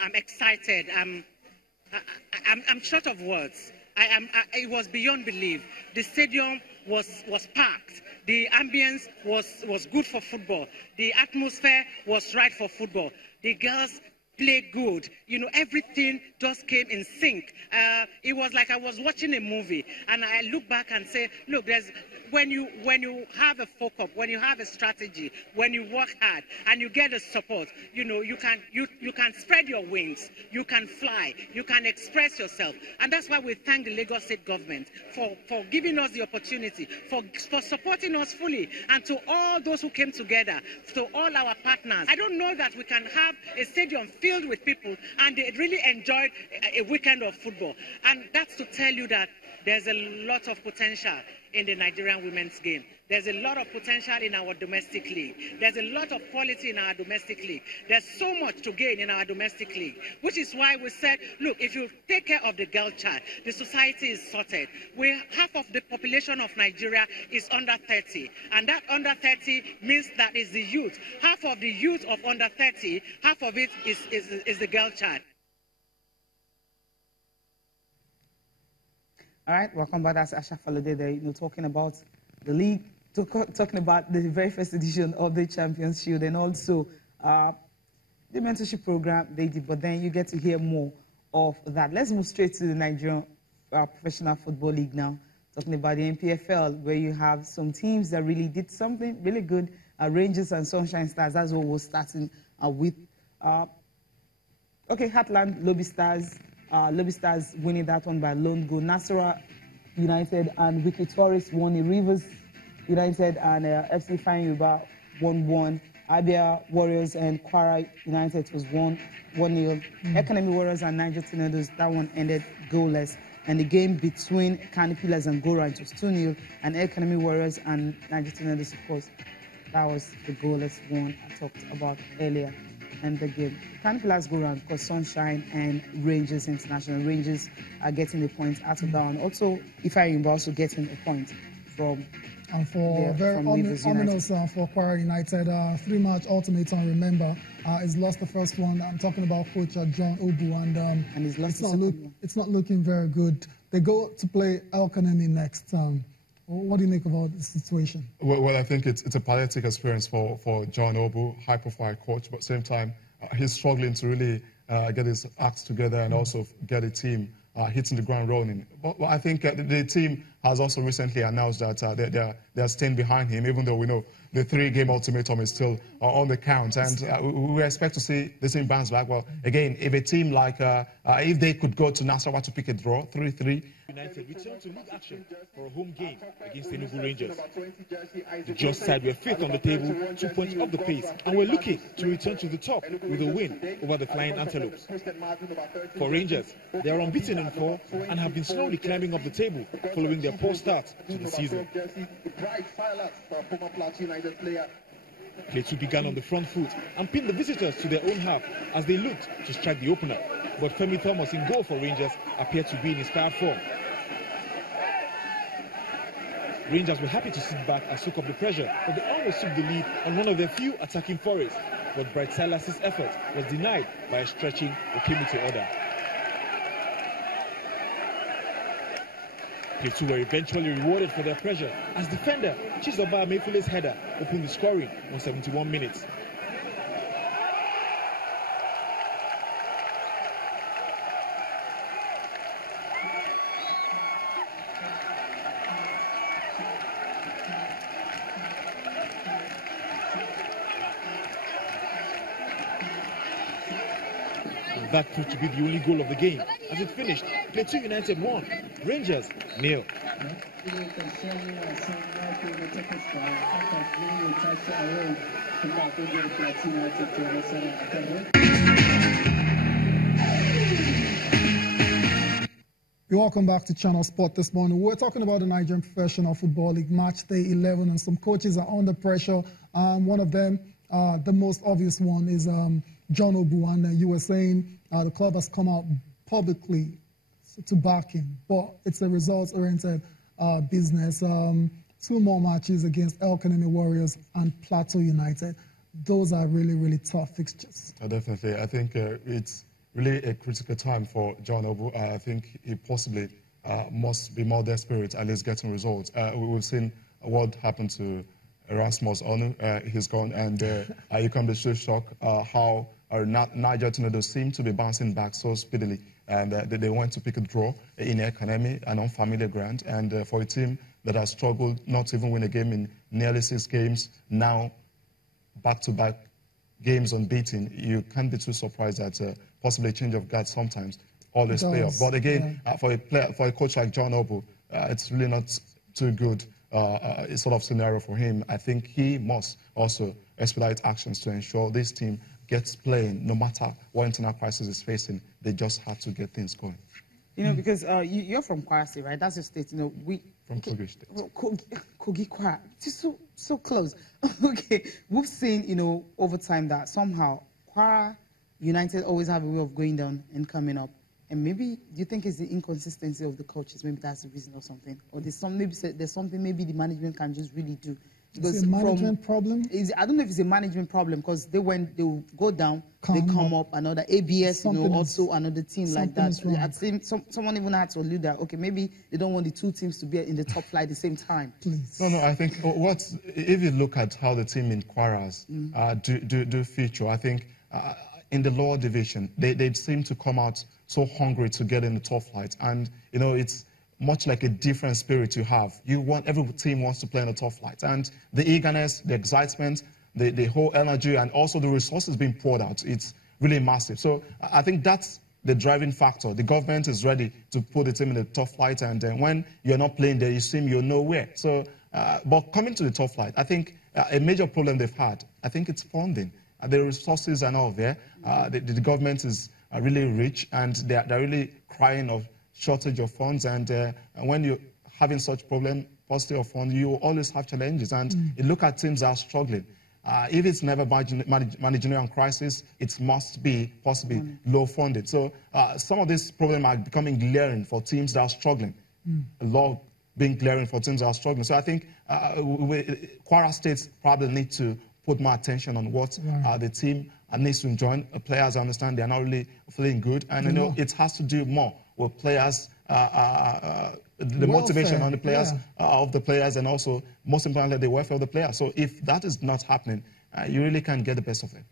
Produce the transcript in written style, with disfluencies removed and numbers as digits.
I'm excited. I'm short of words. It was beyond belief. The stadium was packed. The ambience was good for football. The atmosphere was right for football. The girls played good. You know, everything just came in sync. It was like I was watching a movie, and I look back and say, look, when you have a focus, when you have a strategy, when you work hard and you get the support, you know, you can spread your wings, you can fly, you can express yourself. And that's why we thank the Lagos State government for giving us the opportunity, for supporting us fully, and to all those who came together, to all our partners. I don't know that we can have a stadium filled with people and they really enjoyed a weekend of football. And that's to tell you that there's a lot of potential in the Nigerian women's game. There's a lot of potential in our domestic league. There's a lot of quality in our domestic league. There's so much to gain in our domestic league, which is why we said, look, if you take care of the girl child, the society is sorted. Half of the population of Nigeria is under 30, and that under 30 means that is the youth. Half of the youth of under 30, half of it is the girl child. All right, welcome back. That's Asha Falade there, talking about the league, talking about the very first edition of the Champions Shield, and also the mentorship program they did. But then you get to hear more of that. Let's move straight to the Nigerian Professional Football League now, talking about the NPFL, where you have some teams that really did something really good. Rangers and Sunshine Stars, that's what we're starting with. Okay, Heartland, Lobi Stars. Lobi Stars winning that one by lone goal. Nasarawa United and Wiki Tourists won it. Rivers United and FC Fine Yoruba 1-1. Abia Warriors and Kwara United was 1-0. Economy Warriors and Niger Tornadoes, that one ended goalless. And the game between Canipilas and Gorant was 2-0. And Economy Warriors and Niger Tornadoes, of course, that was the goalless one I talked about earlier. And the game. Canipilas go around because Sunshine and Rangers International. Rangers are getting the points out of that one. Also, Ifeanyi also getting a point from. And for very ominous for Kwara United, 3-match ultimatum. Remember, he's lost the first one. I'm talking about coach John Obu, and he's lost it's not looking very good. They go to play El Kanemi next. What do you make about the situation? Well, I think it's a pathetic experience for John Obu, high-profile coach, but at the same time, he's struggling to really get his acts together and also get a team hitting the ground running. But I think the team has also recently announced that they're staying behind him, even though we know the 3-game ultimatum is still on the count. And we expect to see the team bounce back. Well, again, if a team like, if they could go to Nasarawa to pick a draw, 3-3. United return to league action for a home game against the Enugu Rangers. The Just side were fifth on the table, 2 points off the pace, and were looking to return to the top with a win over the Flying Antelopes. For Rangers, they are unbeaten in 4 and have been slowly climbing up the table following their poor start to the season. Play 2 began on the front foot and pinned the visitors to their own half as they looked to strike the opener. But Femi Thomas in goal for Rangers appeared to be in inspired form. Rangers were happy to sit back and soak up the pressure, but they almost took the lead on one of their few attacking forays. But Bright Silas's effort was denied by a stretching Okemute order. Play 2 were eventually rewarded for their pressure as defender Chizoba Amefule's header opened the scoring on 71 minutes. That proved to be the only goal of the game. As it finished, Plateau United won, Rangers 0. Welcome back to Channel Sport this morning. We're talking about the Nigerian Professional Football League Matchday 11, and some coaches are under pressure. One of them, the most obvious one, is John Obu, and you were saying the club has come out publicly to back him, but it's a results-oriented business. 2 more matches against El Kanemi Warriors and Plateau United. those are really, really tough fixtures. Definitely. I think it's really a critical time for John Obu. I think he possibly must be more desperate, at least getting results. We've seen what happened to Erasmus Onu. He's gone, and you can be so shocked how Niger Tornadoes seem to be bouncing back so speedily. And they went to pick a draw in Academy, an unfamiliar ground. And for a team that has struggled not to even win a game in nearly 6 games, now back-to-back games unbeaten, you can't be too surprised that possibly a change of guard sometimes always pay off. But again, for a coach like John Obu, it's really not too good sort of scenario for him. I think he must also expedite actions to ensure this team gets playing no matter what internal crisis is facing. They just have to get things going. You know, because you're from Kwara State, right? That's your state. You know, from Kogi State. Kogi Kwara, just so close. Okay, we've seen, you know, over time that somehow Kwara United always have a way of going down and coming up. And maybe, do you think it's the inconsistency of the coaches? Maybe that's the reason or something. Or there's something maybe the management can just really do. Because is it a management problem? I don't know if it's a management problem, because they will go down, they come up, another ABS, you know, also another team like that. I'd say someone even had to allude that, okay, maybe they don't want the 2 teams to be in the top flight at the same time. Please. No, I think if you look at how the team in Kwaras do feature, I think in the lower division, they seem to come out so hungry to get in the top flight. And, you know, it's much like a different spirit you have. Every team wants to play in the top flight. And the eagerness, the excitement, the whole energy, and also the resources being poured out, it's really massive. So I think that's the driving factor. The government is ready to put the team in the top flight, and when you're not playing there, you seem you're nowhere. So, but coming to the top flight, I think a major problem they've had, I think it's funding. The resources are not there. The government is really rich, and they're really crying of shortage of funds, and when you're having such problem, paucity of funds, you always have challenges. And you look at teams that are struggling. If it's never managerial crisis, it must be possibly low funded. So some of these problems are becoming glaring for teams that are struggling. A lot being glaring for teams that are struggling. So I think Kwara State probably need to put more attention on what the team needs to enjoy. Players, I understand, they are not really feeling good, and you know it has to do more with players, the motivation on the players, of the players, and also, most importantly, the welfare of the players. So if that is not happening, you really can't get the best of it.